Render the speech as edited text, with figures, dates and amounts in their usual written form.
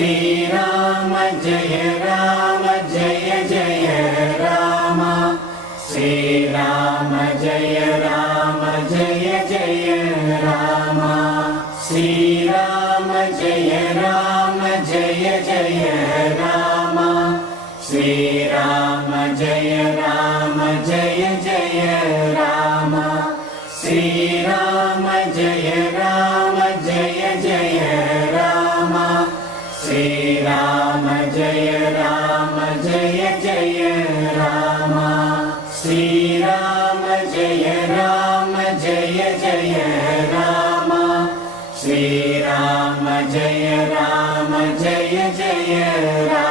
Shriram Jai Jai Ram Shriram Jai Jai Ram Shriram Jai Jai Ram Shriram Jai Jai Ram Shriram Jai Jai Ram Shriram Jai Jai Ram Shriram Jai Jai Ram Shriram Jai Jai Ram